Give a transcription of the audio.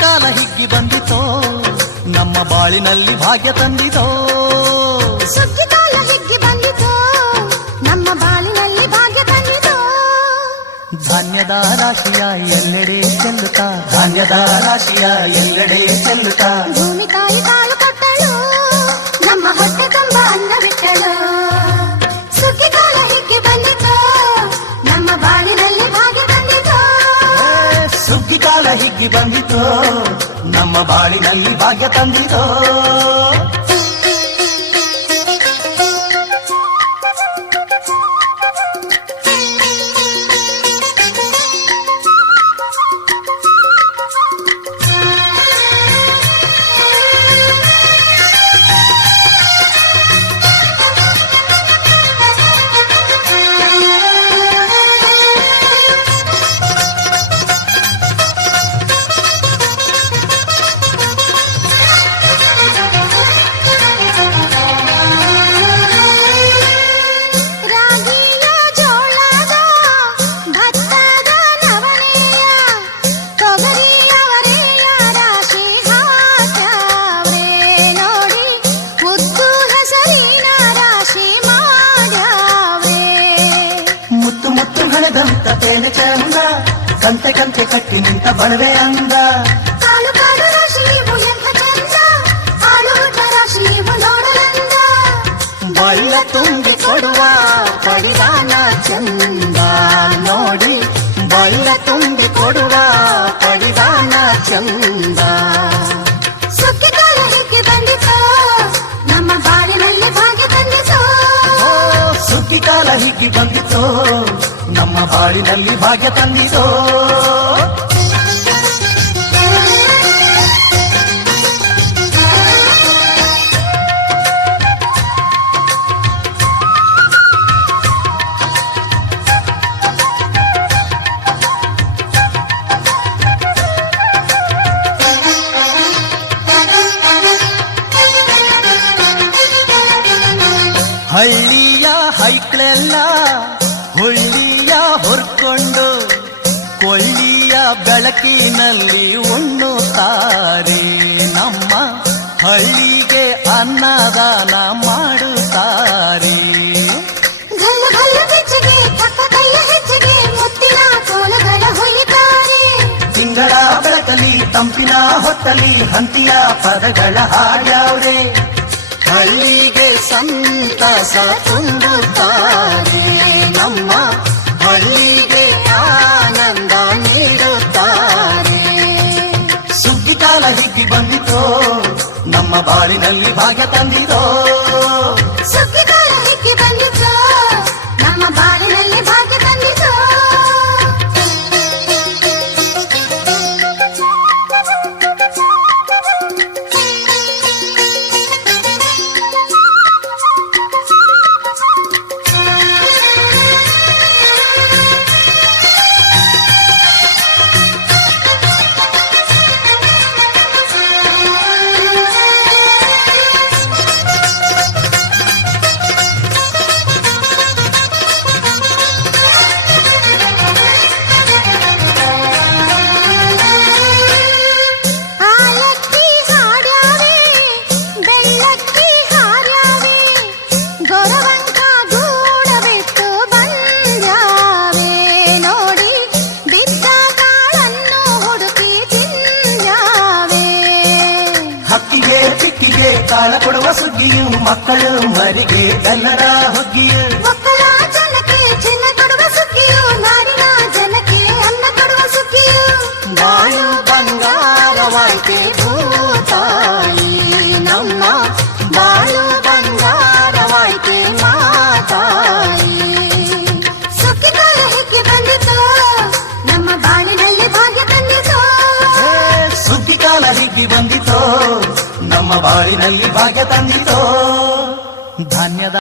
ಕಾಲ ಹಿಗ್ಗಿ ಬಂದಿತೋ ನಮ್ಮ ಬಾಳಿನಲ್ಲಿ ಭಾಗ್ಯ ತಂದಿತೋ. ಸುಗ್ಗಿ ಕಾಲ ಹಿಗ್ಗಿ ಬಂದಿತೋ ನಮ್ಮ ಬಾಳಿನಲ್ಲಿ ಭಾಗ್ಯ ತಂದಿತೋ. ಧಾನ್ಯದ ರಾಶಿಯ ಎಲ್ಲೆಡೆ ಚೆಲ್ಲುತ್ತಾ, ಧಾನ್ಯದ ರಾಶಿಯ ಎಲ್ಲೆಡೆ ಚೆಲ್ಲುತ್ತಾ, ಭೂಮಿ ತಾಯಿ ಕಾಲು ಕೊಟ್ಟಳು ನಮ್ಮ ಹೊಟ್ಟೆ ತುಂಬ ಅನ್ನ ಬಿಟ್ಟಳು. ಸುಗ್ಗಿ ಕಾಲ ಹಿಗ್ಗಿ ಬಂದಿತೋ ನಮ್ಮ ಬಾಳಿನಲ್ಲಿ ಭಾಗ್ಯ ತಂದಿತೋ. ಸುಗ್ಗಿ ಕಾಲ ಹಿಗ್ಗಿ ಬಂದಿತೋ ನಮ್ಮ ಬಾಳಿನಲ್ಲಿ ಭಾಗ್ಯ ತಂದಿತೋ. ಕಂತೆ ಕಂತೆ ಕಟ್ಟಿ ನಿಂತ ಬಣವೆ ಅಂದ. ಕಾಲು ಕಾಲು ರಾಶಿ ನೀವು ಎಂಥ ಚಂದ, ಆಲೂಟ ರಾಶಿ ನೀವು ನೋಡಲಂದ. ಬಳ್ಳ ತುಂಬಿ ಕೊಡುವ ಪಡಿದಾನ ಚಂದ ನೋಡಿ, ಬಳ್ಳ ತುಂಬಿ ಕೊಡುವ ಪಡಿದಾನ ಚಂದ. ಸುಗ್ಗಿ ಕಾಲ ಹಿಗ್ಗಿ ಬಂದಿತೋ ನಮ್ಮ ಬಾಳಿನಲ್ಲಿ ಭಾಗ್ಯ ತಂದಿತೋ. ಸುಗ್ಗಿ ಕಾಲ ಹಿಗ್ಗಿ ಬಂದಿತೋ ನಮ್ಮ ಬಾಳಿನಲ್ಲಿ ಭಾಗ್ಯ ತಂದಿತೋ. ಹಳ್ಳಿಯ ಹೈಕ್ಳೆಲ್ಲ ಹುಳ್ಳಿಯ ಹೊರ್ಕೊಂಡು ಕೊಳ್ಳಿಯ ಬೆಳಕಿನಲ್ಲಿ ಉಣ್ಣುತ್ತಾರೆ. ನಮ್ಮ ಹಳ್ಳಿಗೆ ಅನ್ನದಾನ ಮಾಡುತ್ತಾರೆ. ಗಲ್ಲು ಗಲ್ಲು ಬೆಚ್ಚಗೆ ತಕ್ಕ ಕೈಯ ಹೆಜ್ಜೆಗೆ ಮುತ್ತಿನ ಕೋಲುಗಳ ಹೊಯ್ಯುತ್ತಾರೆ. ತಿಂಗಳ ಬೆಳಕಲಿ ತಂಪಿನ ಹೊತ್ತಲಿ ಹಂತಿಯ ಪದಗಳ ಹಾಡ್ಯಾವ್ರೆ. ಹಳ್ಳಿಗೆ ಸಂತಸ ತುಂಬುತ್ತಾರೆ. ನಮ್ಮ ಹಳ್ಳಿಗೆ ಆನಂದ ನೀಡುತ್ತಾರೆ. ಸುಗ್ಗಿ ಕಾಲ ಹಿಗ್ಗಿ ಬಂದಿತೋ ನಮ್ಮ ಬಾಳಿನಲ್ಲಿ ಭಾಗ್ಯ ತಂದಿತೋ. ಸುಗ್ಗಿ ಕಾಲ ಹಿಗ್ಗಿ ಬಂದಿತೋ ನಮ್ಮ ಬಾಳಿನಲ್ಲಿ ಭಾಗ್ಯ ತಂದಿತೋ. ಕಾಳ ಕೊಡುವ ಸುಗ್ಗಿಯು ಮಕ್ಕಳು ಮರಿಗೆ ಎಲ್ಲರ ಹುಗ್ಗಿಯು. ಮಕ್ಕಳ ಜನಕ್ಕೆ ಚಿನ್ನ ಕೊಡುವ ಸುಗ್ಗಿಯು, ನಾಡಿನ ಜನಕ್ಕೆ ಅನ್ನ ಕೊಡುವ ಸುಗ್ಗಿಯು. ಬಾಳು ಬಂಗಾರವಾಯ್ತೆ ಭೂತಾಯಿ ನಮ್ಮ ಬಾಳು ಬಂಗಾರವಾಯ್ತೆ ಮಾತಾಯಿ. ಸುಗ್ಗಿ ಕಾಲ ಹಿಗ್ಗಿ ಬಂದಿತೋ ನಮ್ಮ ಬಾಳಿನಲ್ಲಿ ಭಾಗ್ಯ ತಂದಿತೋ ಧಾನ್ಯದ